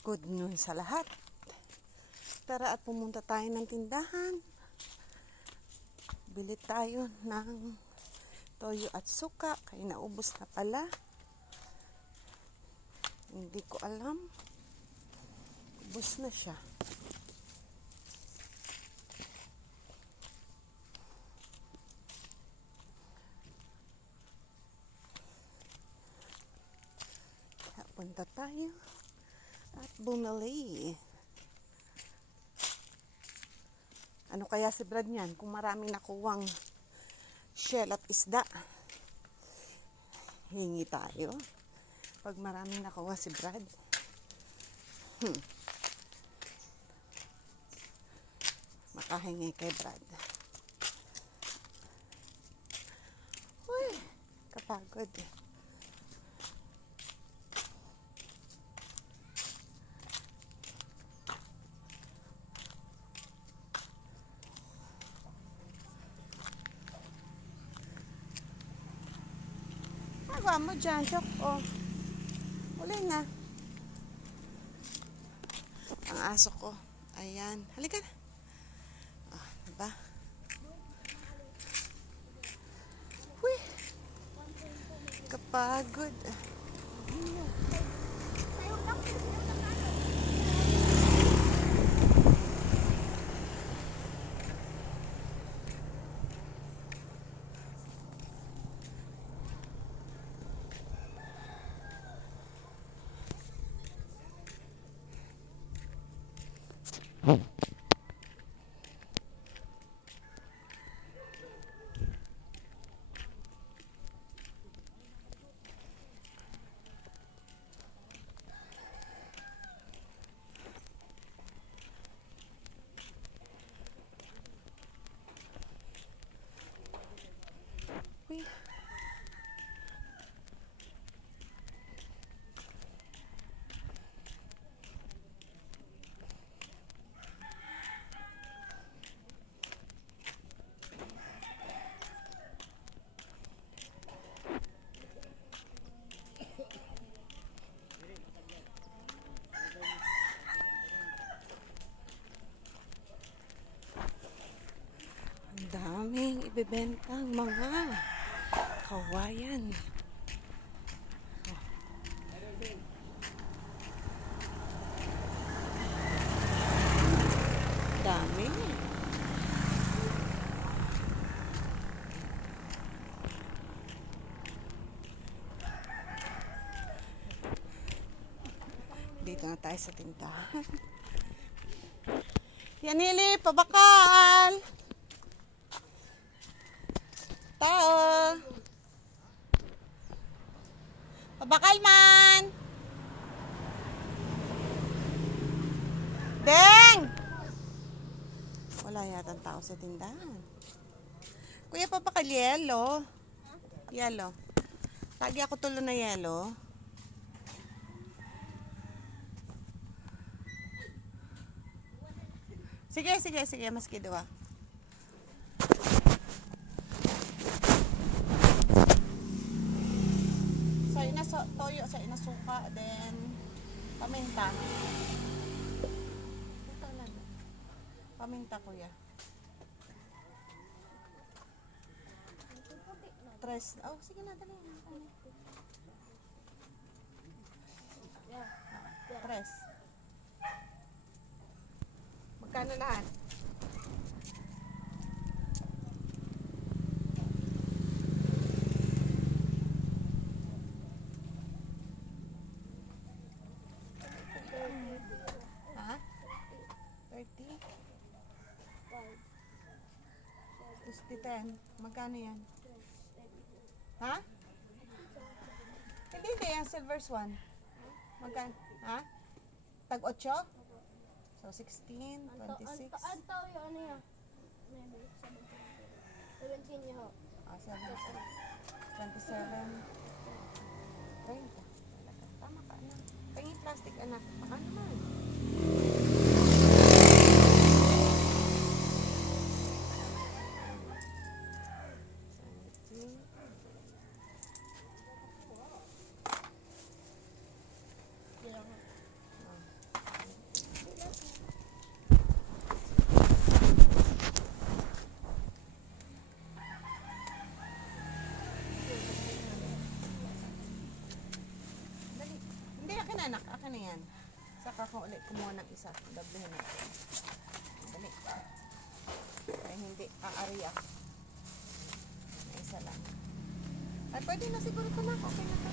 Good noon sa lahat. Tara at pumunta tayo ng tindahan. Bili tayo ng toyo at suka. Kaya naubos na pala. Hindi ko alam. Ubos na siya. Kaya punta tayo at bumili. Ano kaya si Brad niyan? Kung marami nakuwang shell at isda, hingi tayo. Pag marami nakuha si Brad. Makahingi kay Brad. Uy, kapagod.Agawa mo dyan, Chok. Oh. Uli na. Ang aso ko. Ayan. Halika na. Oh, diba? Uy. Kapagod. Uy. Ang daming ibebentang mga kawayan. Dami. Dito na tayo sa tindahan. Yanili, pabakal. Tao. Pabakal man. Deng! Wala yata ang tao sa tindahan. Kuya, pabakal yelo. Yelo. Lagi ako tulo na yelo. Sige, sige, sige. Maski dua. Sa toyo, sa inasuka, then paminta. Paminta, kuya. Tres. Oh, sige na, dali. Tres. Magkano lahat? Ha? 30? 10. Magkano yan? Ha? Hindi, hindi. Yung silver swan. Magkano? Ha? Tag 8? So, 16, 26. Ang tao yung ano yan? 17 niya ho. 27. 30. Tama ka, anak. Pahingin plastic, anak. Baka naman. Saka ko ulit kumuha ng isa. Doblehin natin. Dali. Kaya hindi aariya. May isa lang. Ay, pwede na siguro ito na. Okay na ito.